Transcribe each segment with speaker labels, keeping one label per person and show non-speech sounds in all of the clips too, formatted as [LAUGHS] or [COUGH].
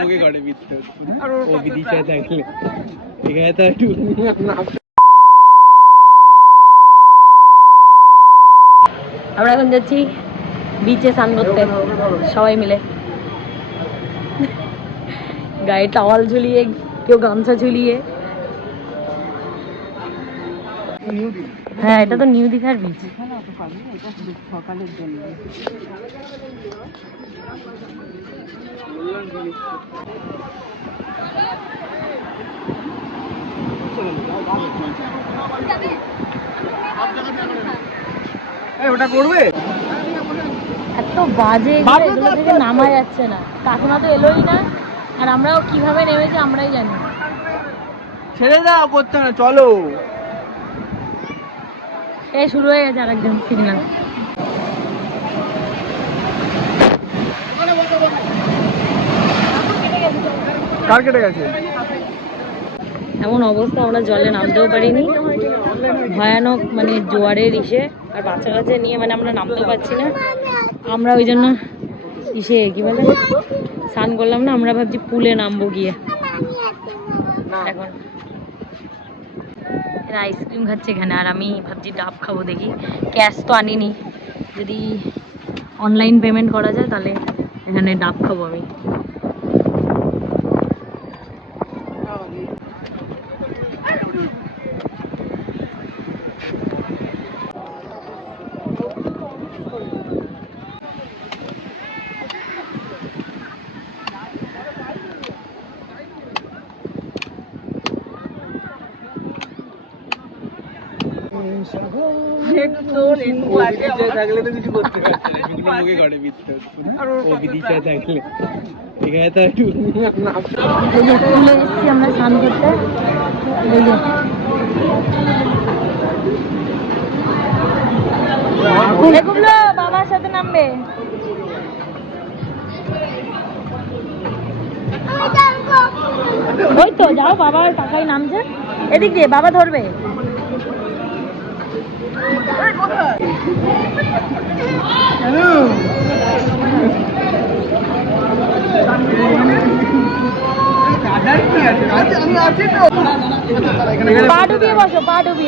Speaker 1: মুখে ও বিদিশা থাকলে। এখানে তো একটু
Speaker 2: আমরা এখন যাচ্ছি বিচে স্নান করতে। সবাই মিলে। গায়ে টাওয়াল ঝুলিয়ে কেউ গামছা ঝুলিয়ে। হ্যাঁ এটা তো নিউ দীঘার বিচ
Speaker 1: সকালের জন্য ওটা করবে?
Speaker 2: এত বাজে এগুলো, এগুলো থেকে নামা যাচ্ছে না। কাকিমা তো এলোই না আর আমরাও কীভাবে নেমেছি আমরাই জানি
Speaker 1: ছেড়ে দাও করতে না চলো।
Speaker 2: এই শুরু হয়ে গেছে আরেকজন সিগন্যাল
Speaker 1: কার কেটে গেছে
Speaker 2: এমন অবস্থা আমরা জলে নামতেও পারিনি ভয়ানক মানে জোয়ারের ইসে আর বাচ্চা কাচ্চা নিয়ে মানে আমরা নামতেও পারছি না আমরা ওই জন্য ইসে কি বলে স্নান করলাম না আমরা ভাবছি পুলে নামবো গিয়ে এখন এরা আইসক্রিম খাচ্ছে এখানে, আর আমি ভাবছি ডাব খাব দেখি। ক্যাশ তো আনিনি। যদি অনলাইন পেমেন্ট করা যায় তাহলে এখানে ডাব খাব আমি
Speaker 1: থাকলে তো কিছু করতে পারছে না শুকনো মুখে করে বিত্তে ও বিদিশায় থাকলে এখানে তো একটু
Speaker 2: স্কুলে এসেছি বাবার সাথে নামবে ওই তো যাও বাবা টাকাই নামছে। এদিক দিয়ে বাবা ধরবে।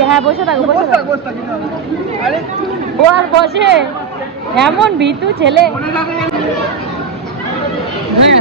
Speaker 2: হ্যাঁ বসে ও আর বসে। এমন ভীতু ছেলে। হ্যাঁ।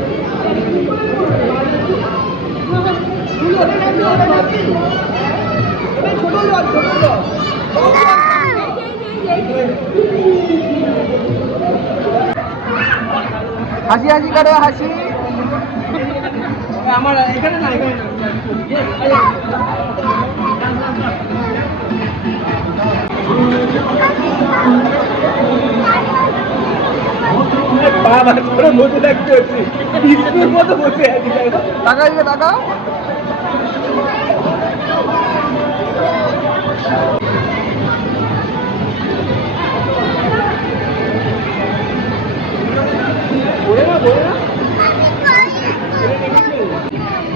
Speaker 1: হাসি হাসি করো হাসি। আমার এখানে না এখানে না। বাবা তোর মতো লাগতে হচ্ছে। মতো বসে আছি টাকা দিবে টাকা।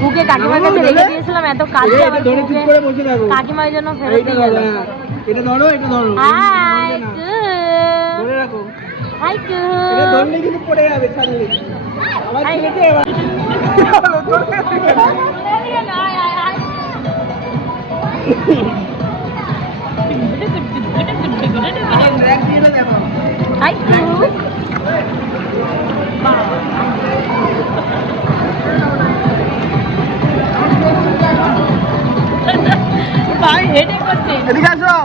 Speaker 2: বুকে কাকিমার কাছে রেখে দিয়েছিলাম এত কাছে কাকিমার জন্য ফেরত দিয়ে গেল।
Speaker 1: হ্যাঁ। এটা ধরো এটা ধরো।
Speaker 2: হাই
Speaker 1: ধরে রাখো।
Speaker 2: হাই
Speaker 1: এটা ধরলে কিন্তু পড়ে যাবে ছাড়লে আবার
Speaker 2: হাই
Speaker 1: এবার ব্যাগ দিয়ে দাও দেখো
Speaker 2: হাই ভাই হেডে করছে
Speaker 1: এদিকে আসো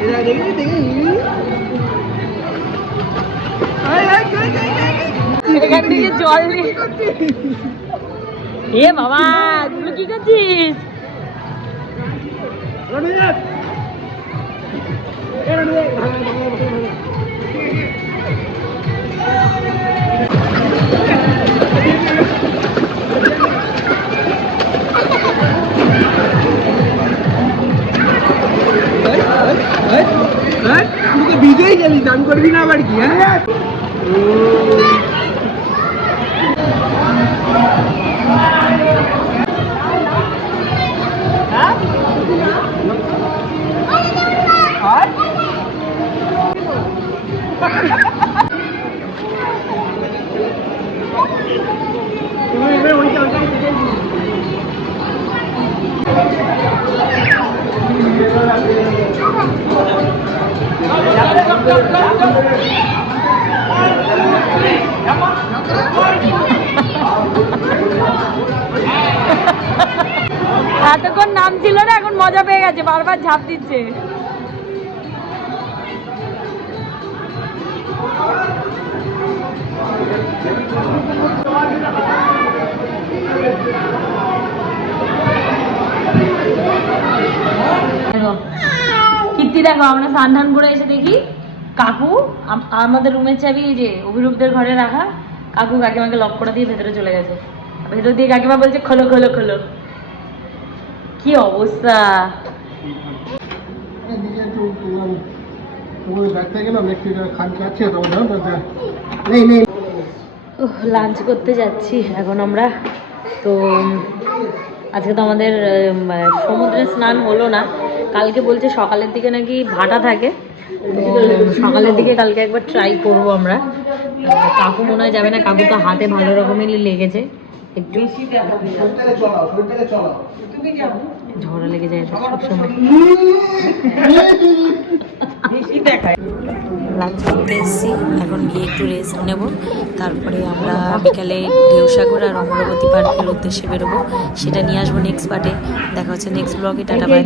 Speaker 1: এরা দেখি দেখি
Speaker 2: এখান থেকে জল দিয়ে এ বাবা তুই কি করছিস
Speaker 1: তুই তো বিজয়ী গেলি দান করবি না আবার কি হ্যাঁ [LAUGHS]
Speaker 2: এতক্ষণ নাম ছিল না এখন মজা পেয়ে গেছে বারবার ঝাঁপ দিচ্ছে। কীর্তি, দেখো, আমরা স্নান করে এসে দেখি, কাকু আমাদের রুমের চাবি যে অভিরূপদের ঘরে রাখা, কাকু কাকিমাকে লক করে দিয়ে ভেতরে চলে গেছে। ভেতর দিয়ে কাকিমা বলছে, খোলো খোলো খোলো। কি অবস্থা? লাঞ্চ করতে যাচ্ছি এখন আমরা। তো আজকে তো আমাদের সমুদ্রে স্নান হলো না। কালকে বলছে সকালের দিকে নাকি ভাটা থাকে। সকালের দিকে কালকে একবার ট্রাই করব আমরা। কাকু মনে হয় যাবে না, কাকু তো হাতে ভালো রকমেরই লেগেছে। একটু ঝড়া লেগে যায় তো সবসময়। করতে এসেছি এখন গিয়ে একটু রেস্ট নেব। তারপরে আমরা বিকালে ঢেউসাগর আর অমরাবতী পার্কের উদ্দেশ্যে বেরোবো। সেটা নিয়ে আসব নেক্সট পার্টে দেখা হচ্ছে নেক্সট ব্লগে টাটা বাই